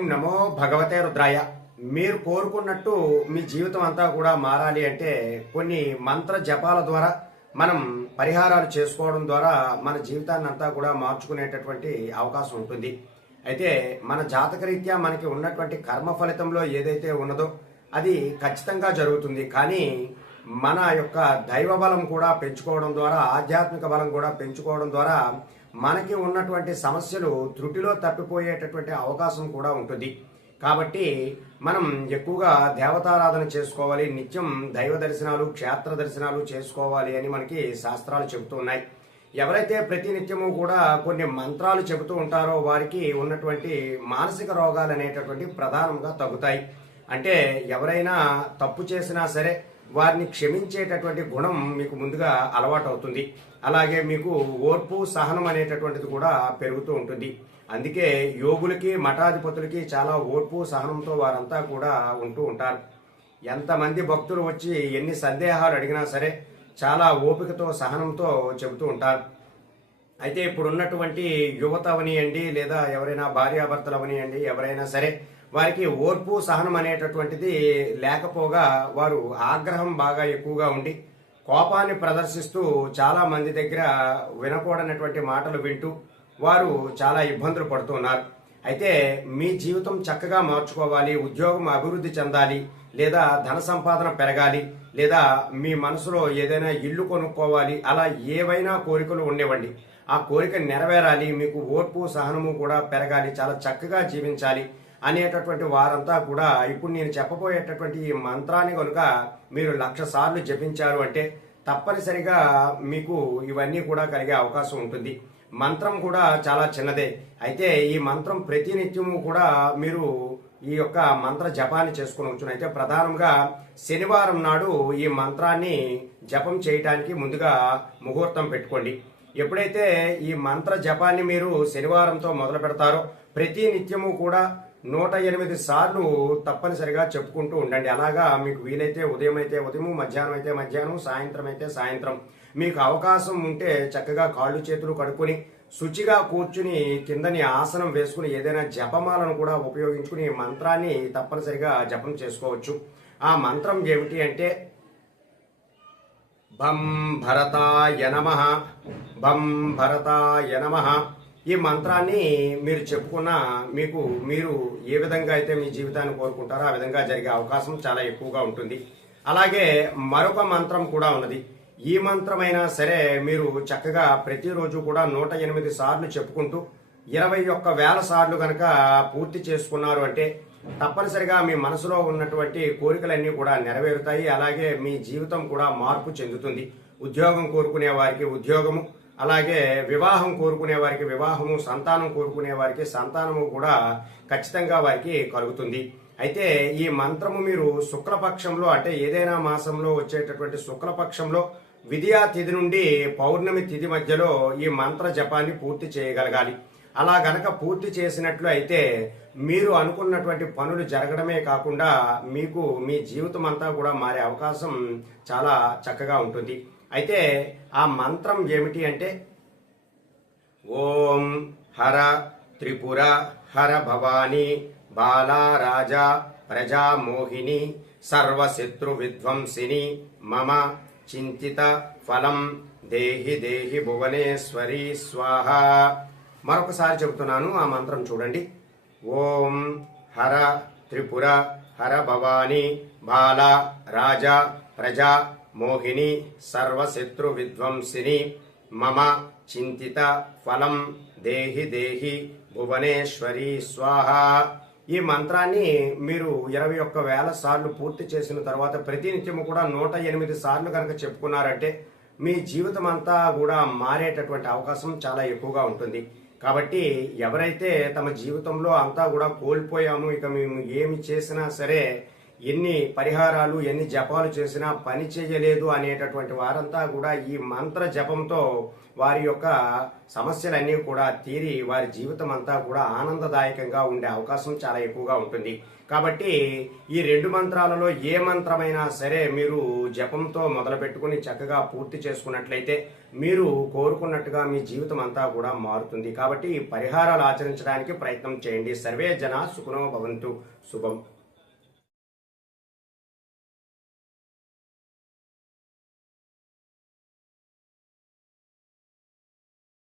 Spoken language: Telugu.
ఓం నమో భగవతే రుద్రాయ. మీరు కోరుకున్నట్టు మీ జీవితం అంతా కూడా మారాలి అంటే కొన్ని మంత్ర జపాల ద్వారా మనం పరిహారాలు చేసుకోవడం ద్వారా మన జీవితాన్ని అంతా కూడా మార్చుకునేటటువంటి అవకాశం ఉంటుంది. అయితే మన జాతకరీత్యా మనకి ఉన్నటువంటి కర్మ ఫలితంలో ఏదైతే ఉన్నదో అది ఖచ్చితంగా జరుగుతుంది. కానీ మన యొక్క దైవ బలం కూడా పెంచుకోవడం ద్వారా, ఆధ్యాత్మిక బలం కూడా పెంచుకోవడం ద్వారా మనకి ఉన్నటువంటి సమస్యలు త్రుటిలో తప్పిపోయేటటువంటి అవకాశం కూడా ఉంటుంది. కాబట్టి మనం ఎక్కువగా దేవతారాధన చేసుకోవాలి, నిత్యం దైవ దర్శనాలు, క్షేత్ర దర్శనాలు చేసుకోవాలి అని మనకి శాస్త్రాలు చెబుతూ ఉన్నాయి. ఎవరైతే ప్రతి నిత్యము కూడా కొన్ని మంత్రాలు చెబుతూ ఉంటారో వారికి ఉన్నటువంటి మానసిక రోగాలు అనేటటువంటి ప్రధానంగా తగ్గుతాయి. అంటే ఎవరైనా తప్పు చేసినా సరే వారిని క్షమించేటటువంటి గుణం మీకు ముందుగా అలవాటు అవుతుంది. అలాగే మీకు ఓర్పు, సహనం అనేటటువంటిది కూడా పెరుగుతూ ఉంటుంది. అందుకే యోగులకి, మఠాధిపతులకి చాలా ఓర్పు, సహనంతో వారంతా కూడా ఉంటూ ఉంటారు. ఎంతమంది భక్తులు వచ్చి ఎన్ని సందేహాలు అడిగినా సరే చాలా ఓపికతో, సహనంతో చెబుతూ ఉంటారు. అయితే ఇప్పుడున్నటువంటి యువత అవనియండి, లేదా ఎవరైనా భార్యాభర్తలు అవనియండి, ఎవరైనా సరే వారికి ఓర్పు, సహనం అనేటటువంటిది లేకపోగా వారు ఆగ్రహం బాగా ఎక్కువగా ఉండి కోపాన్ని ప్రదర్శిస్తూ చాలా మంది దగ్గర వినకూడనటువంటి మాటలు వింటూ వారు చాలా ఇబ్బందులు పడుతున్నారు. అయితే మీ జీవితం చక్కగా మార్చుకోవాలి, ఉద్యోగం అభివృద్ధి చెందాలి, లేదా ధన సంపాదన పెరగాలి, లేదా మీ మనసులో ఏదైనా ఇల్లు కొనుక్కోవాలి, అలా ఏవైనా కోరికలు ఉండేవండి. ఆ కోరిక నెరవేరాలి, మీకు ఓర్పు, సహనము కూడా పెరగాలి, చాలా చక్కగా జీవించాలి అనేటటువంటి వారంతా కూడా ఇప్పుడు నేను చెప్పబోయేటటువంటి ఈ మంత్రాన్ని కనుక మీరు 1,00,000 సార్లు జపించారు అంటే తప్పనిసరిగా మీకు ఇవన్నీ కూడా కలిగే అవకాశం ఉంటుంది. మంత్రం కూడా చాలా చిన్నదే. అయితే ఈ మంత్రం ప్రతి నిత్యము కూడా మీరు ఈ యొక్క మంత్ర జపాన్ని చేసుకునవచ్చును. అయితే ప్రధానంగా శనివారం నాడు ఈ మంత్రాన్ని జపం చేయటానికి ముందుగా ముహూర్తం పెట్టుకోండి. ఎప్పుడైతే ఈ మంత్ర జపాన్ని మీరు శనివారంతో మొదలు పెడతారో ప్రతి నిత్యము కూడా 108 సార్లు తప్పనిసరిగా చెప్పుకుంటూ ఉండండి. అలాగా మీకు వీలైతే ఉదయం అయితే ఉదయం, మధ్యాహ్నం అయితే మధ్యాహ్నం, సాయంత్రం అయితే సాయంత్రం మీకు అవకాశం ఉంటే చక్కగా కాళ్ళు చేతులు కడుక్కొని శుచిగా కూర్చుని కిందని ఆసనం వేసుకుని ఏదైనా జపమాలను కూడా ఉపయోగించుకుని మంత్రాన్ని తప్పనిసరిగా జపం చేసుకోవచ్చు. ఆ మంత్రం ఏమిటి అంటే భం భరతాయ నమః, భం భరతాయ నమః. ఈ మంత్రాన్ని మీరు చెప్పుకున్న మీరు ఏ విధంగా అయితే మీ జీవితాన్ని కోరుకుంటారో ఆ విధంగా జరిగే అవకాశం చాలా ఎక్కువగా ఉంటుంది. అలాగే మరొక మంత్రం కూడా ఉన్నది. ఈ మంత్రమైనా సరే మీరు చక్కగా ప్రతిరోజు కూడా 108 సార్లు చెప్పుకుంటూ 21,000 సార్లు కనుక పూర్తి చేసుకున్నారు అంటే తప్పనిసరిగా మీ మనసులో ఉన్నటువంటి కోరికలన్నీ కూడా నెరవేరుతాయి. అలాగే మీ జీవితం కూడా మార్పు చెందుతుంది. ఉద్యోగం కోరుకునే వారికి ఉద్యోగము, అలాగే వివాహం కోరుకునే వారికి వివాహము, సంతానం కోరుకునే వారికి సంతానము కూడా ఖచ్చితంగా వారికి కలుగుతుంది. అయితే ఈ మంత్రము మీరు శుక్లపక్షంలో, అంటే ఏదైనా మాసంలో వచ్చేటటువంటి శుక్లపక్షంలో విద్యా తిథి నుండి పౌర్ణమి తిథి మధ్యలో ఈ మంత్ర జపాన్ని పూర్తి చేయగలగాలి. అలా గనక పూర్తి చేసినట్లు అయితే మీరు అనుకున్నటువంటి పనులు జరగడమే కాకుండా మీకు మీ జీవితం అంతా కూడా మారే అవకాశం చాలా చక్కగా ఉంటుంది. అయితే ఆ మంత్రం ఏమిటి అంటే ఓం హర త్రిపుర హర భవాని బాలా రాజా ప్రజా మోహిని సర్వశత్రు విధ్వంసిని మమ చింతిత ఫలం దేహి దేహి భువనేశ్వరి స్వాహ. మరొకసారి చెబుతున్నాను, ఆ మంత్రం చూడండి. ఓం హర త్రిపుర హర భవాని బాలా రాజా ప్రజా మోహిని సర్వశత్రు విధ్వంసిని మమ చింతిత ఫలం దేహి దేహి భువనేశ్వరి స్వాహ. ఈ మంత్రాన్ని మీరు 21,000 సార్లు పూర్తి చేసిన తర్వాత ప్రతినిత్యము కూడా 108 సార్లు కనుక చెప్పుకున్నారంటే మీ జీవితం అంతా కూడా మారేటటువంటి అవకాశం చాలా ఎక్కువగా ఉంటుంది. కాబట్టి ఎవరైతే తమ జీవితంలో అంతా కూడా కోల్పోయాము, ఇక మేము ఏమి చేసినా సరే ఎన్ని పరిహారాలు ఎన్ని జపాలు చేసినా పని చేయలేదు అనేటటువంటి వారంతా కూడా ఈ మంత్ర జపంతో వారి యొక్క సమస్యలన్నీ కూడా తీరి వారి జీవితం అంతా కూడా ఆనందదాయకంగా ఉండే అవకాశం చాలా ఎక్కువగా ఉంటుంది. కాబట్టి ఈ 2 మంత్రాలలో ఏ మంత్రమైనా సరే మీరు జపంతో మొదలు పెట్టుకుని చక్కగా పూర్తి చేసుకున్నట్లయితే మీరు కోరుకున్నట్టుగా మీ జీవితం అంతా కూడా మారుతుంది. కాబట్టి ఈ పరిహారాలు ఆచరించడానికి ప్రయత్నం చేయండి. సర్వే జన సుఖనో భవంతు. శుభం.